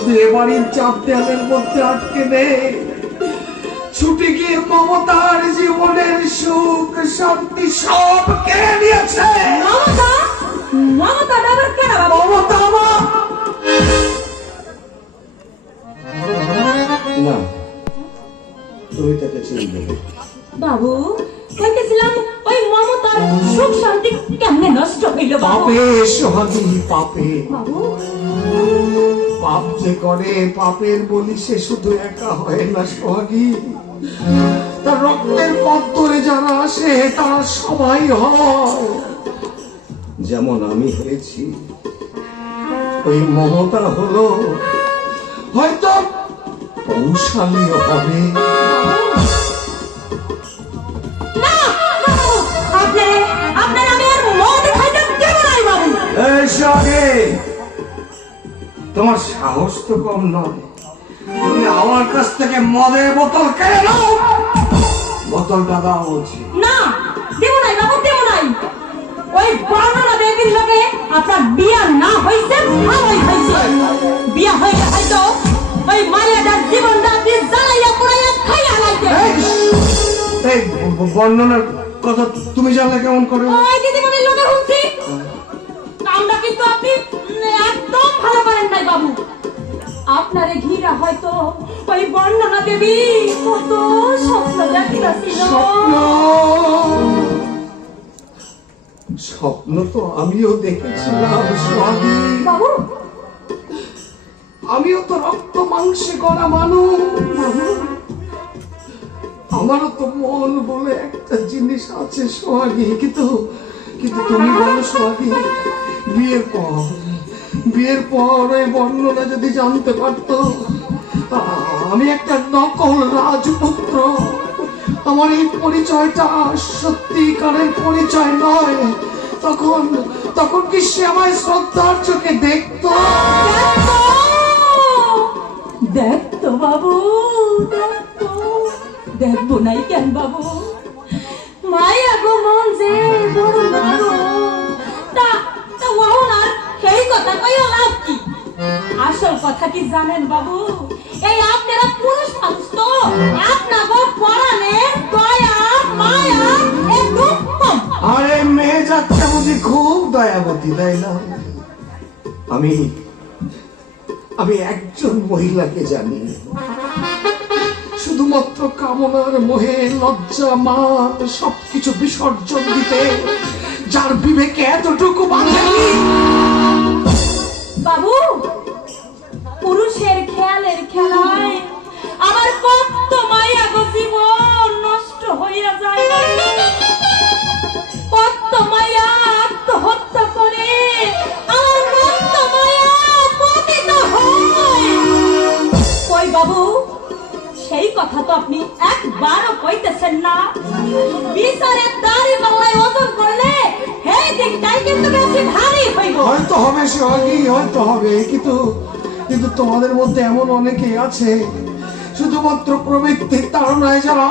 শুধু এবারের চাপ দেয়ালের মধ্যে আটকে নেই, ছুটে গিয়ে মমতার জীবনের সুখ শান্তি সব কেড়ে নিয়েছে। মমতা মমতা আবার কেন বাবু? মমতা আমার না, তুমি তাকে চিনবে বাবু, কইতেছিলাম ওই মমতার সুখ শান্তি কেমনে নষ্ট হইল বাবু? পাপে সোহাগী, পাপে। বাবু পাপ যে করে পাপের বলি সে শুধু একা হয় না সোহাগী, তার রক্তের পথ ধরে যারা আসে তারা সবাই হয়। যেমন আমি হয়েছি, ওই মমতা হলো হয়তো পৌশালীও হবে। না বাবু, আপনার আমি আর মদ খাইতে দেব না বাবু। এই সোহাগী, তোমার সাহস তো কম নয়, তুমি আমার কাছ থেকে মদের বোতল কেড়ে নাও। বোতলটা দাও বলছি। না, দেব নাই বাবু, দেব নাই। ওই বর্ণনা দেবীর লগে আপনার বিয়া না হইছে, ভালোই হইছে। বিয়া হইলে হয়তো ওই মারিয়াটার জীবনটা আপনি জ্বালাইয়া পুরাইয়া খাইয়া লাইতে। এই বর্ণনার কথা তুমি জানলে কেমন করে? ওই দিদিমণির লগে শুনছি। কামটা কিন্তু আপনি একদম ভালো করেন নাই বাবু। আপনারে ঘিরা হয়তো ওই বর্ণনা দেবী কত স্বপ্ন দেখিতেছিল। স্বপ্ন তো আমিও দেখেছিলাম সোহাগী। বাবু আমিও তো রক্ত মাংসে গড়া মানুষ। বাবু আমারও তো মন বলে একটা জিনিস আছে সোহাগী, কিন্তু কিন্তু তুমি বলো সোহাগী, বিয়ের পর ওই বর্ণনা যদি জানতে পারতো আমি একটা নকল রাজপুত্র, আমার এই পরিচয়টা সত্যিকারের পরিচয় নয়, তখন তখন কি সে আমায় শ্রদ্ধার চোখে দেখতো? দেখতো বাবু, দেখতো। দেখবো নাই কেন বাবু? মায়া গো মন যে বড় বড়। তা তা ওহন আর সেই কথা কইও লাভ কি? আসল কথা কি জানেন বাবু? এই আপনারা পুরুষ মানুষ তো, আপনাগো পরাণে দয়া মায়া একটু কম। আরে মেয়ে যাচ্ছে বুঝি খুব দয়াবতী, তাই না? আমি আমি একজন মহিলাকে জানি, শুধুমাত্র কামনার মোহে লজ্জা মান সবকিছু বিসর্জন দিতে, যার বিবেকে এতটুকু বাঁধেনি। বাবু, পুরুষের খেয়ালের খেলায় আমার কত মায়া গো জীবন নষ্ট হইয়া যায়। কত মায়া আত্মহত্যা করে, আমার কত মায়া পতিত হয়। কই বাবু, সেই কথা তো আপনি একবারও কইতেছেন না। বিচারের দাড়ি পাল্লায় ওজন করলে এই দিকটাই কিন্তু বেশি ভারী হইব। হয়তো হবে সোহাগী, হয়তো হবে, কিন্তু কিন্তু তোমাদের মধ্যে এমন অনেকেই আছে শুধুমাত্র প্রবৃত্তির তাড়নায় যারা